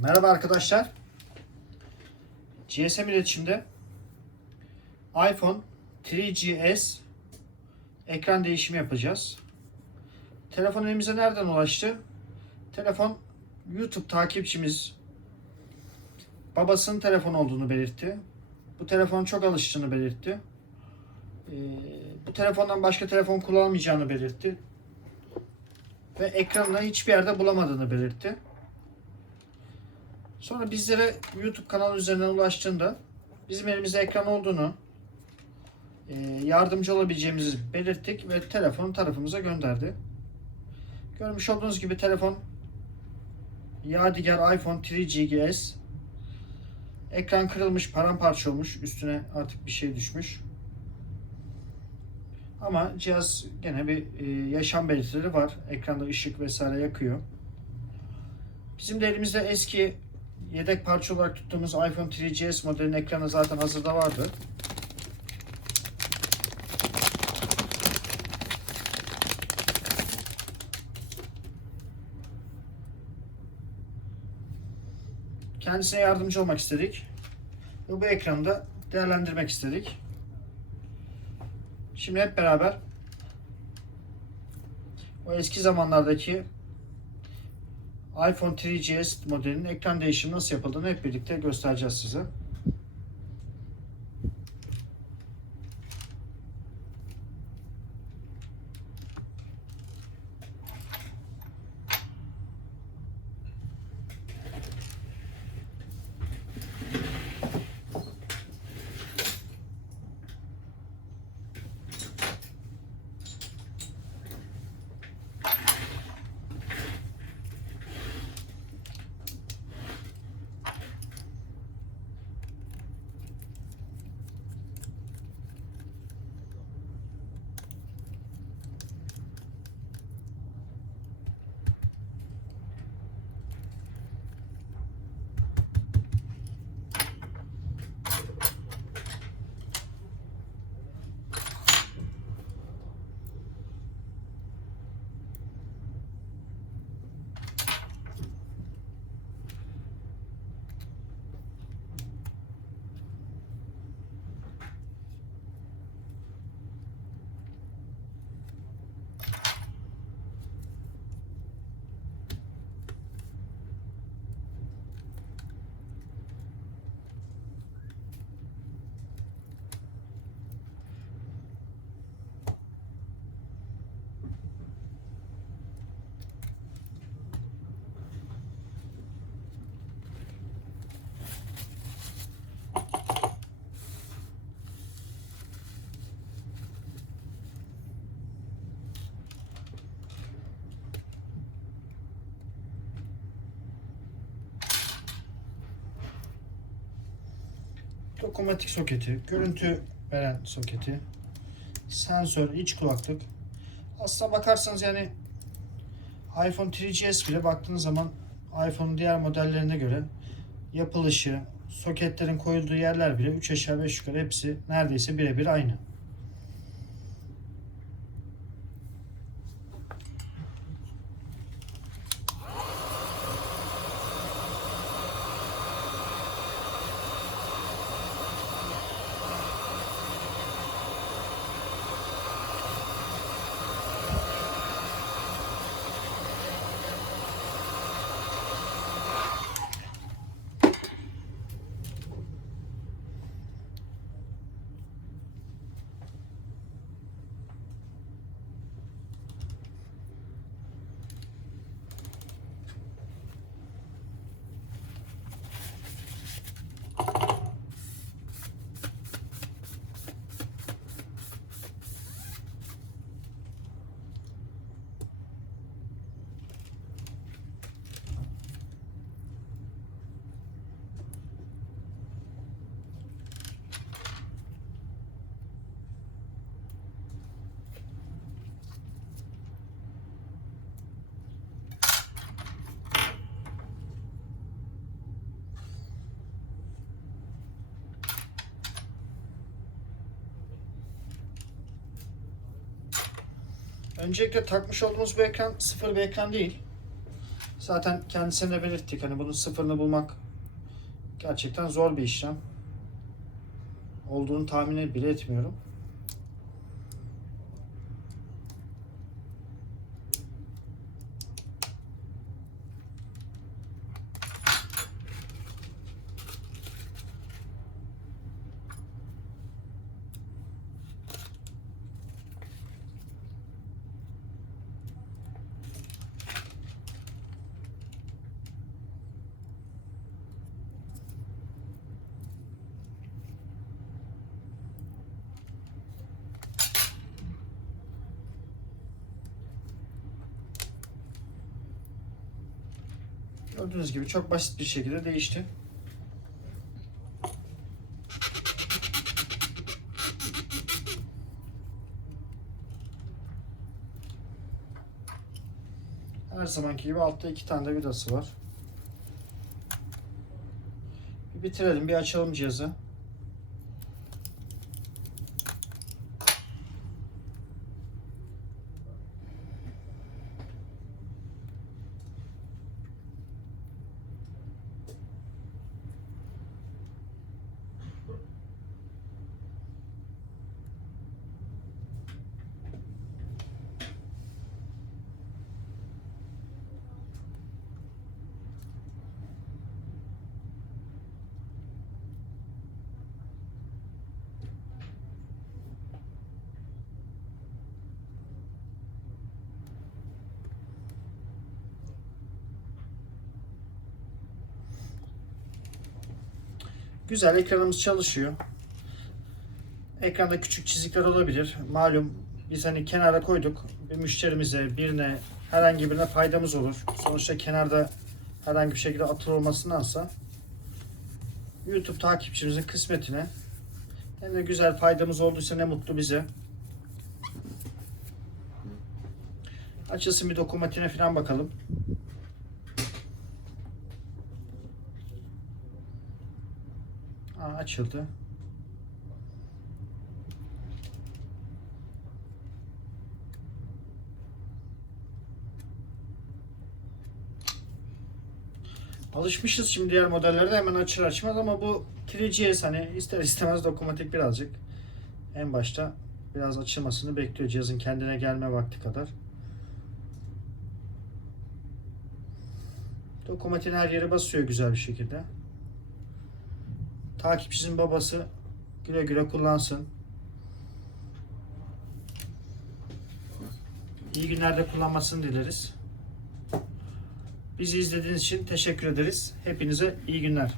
Merhaba arkadaşlar. GSM iletişimde iPhone 3GS ekran değişimi yapacağız. Telefon elimize nereden ulaştı? Telefon YouTube takipçimiz babasının telefon olduğunu belirtti. Bu telefon çok alıştığını belirtti. Ee, bu telefondan başka telefon kullanmayacağını belirtti. Ve ekranını hiçbir yerde bulamadığını belirtti. Sonra bizlere YouTube kanalı üzerinden ulaştığında bizim elimizde ekran olduğunu, e, yardımcı olabileceğimizi belirttik ve telefonu tarafımıza gönderdi. Görmüş olduğunuz gibi telefon Yadigar iPhone 3GS ekran kırılmış, paramparça olmuş. Üstüne artık bir şey düşmüş. Ama cihaz gene bir e, yaşam belirtileri var. Ekranda ışık vesaire yakıyor. Bizim de elimizde eski yedek parça olarak tuttuğumuz iPhone 3GS modelinin ekranı zaten hazırda vardı. Kendisine yardımcı olmak istedik. Ve bu ekranı da değerlendirmek istedik. Şimdi hep beraber o eski zamanlardaki iPhone 3GS modelinin ekran değişimi nasıl yapıldığını hep birlikte göstereceğiz size. Dokunmatik soketi, görüntü veren soketi, sensör, iç kulaklık. Aslına bakarsanız yani iPhone 3GS bile baktığınız zaman iPhone'un diğer modellerine göre yapılışı, soketlerin koyulduğu yerler bile 3 aşağı 5 yukarı hepsi neredeyse birebir aynı. Öncelikle takmış olduğumuz bu ekran sıfır bir ekran değil. Zaten kendisine de belirttik. Hani bunun sıfırını bulmak gerçekten zor bir işlem. Olduğunu tahmin bile etmiyorum. Gördüğünüz gibi çok basit bir şekilde değişti. Her zamanki gibi altta iki tane de vidası var. Bir bitirelim, bir açalım cihazı. Güzel ekranımız çalışıyor. Ekranda küçük çizikler olabilir. Malum biz hani kenara koyduk. Bir müşterimize, birine, herhangi birine faydamız olur. Sonuçta kenarda herhangi bir şekilde atıl olmasındansa YouTube takipçimizin kısmetine hem de güzel faydamız olduysa ne mutlu bize. Açılsın bir dokunmatine falan bakalım. Açıldı. Alışmışız şimdi diğer modellerde hemen açır açmaz ama bu 3GS hani ister istemez dokunmatik birazcık en başta biraz açılmasını bekliyor cihazın kendine gelme vakti kadar. Dokunmatin her yere basıyor güzel bir şekilde. Takipçisinin babası güle güle kullansın. İyi günlerde kullanmasını dileriz. Bizi izlediğiniz için teşekkür ederiz. Hepinize iyi günler.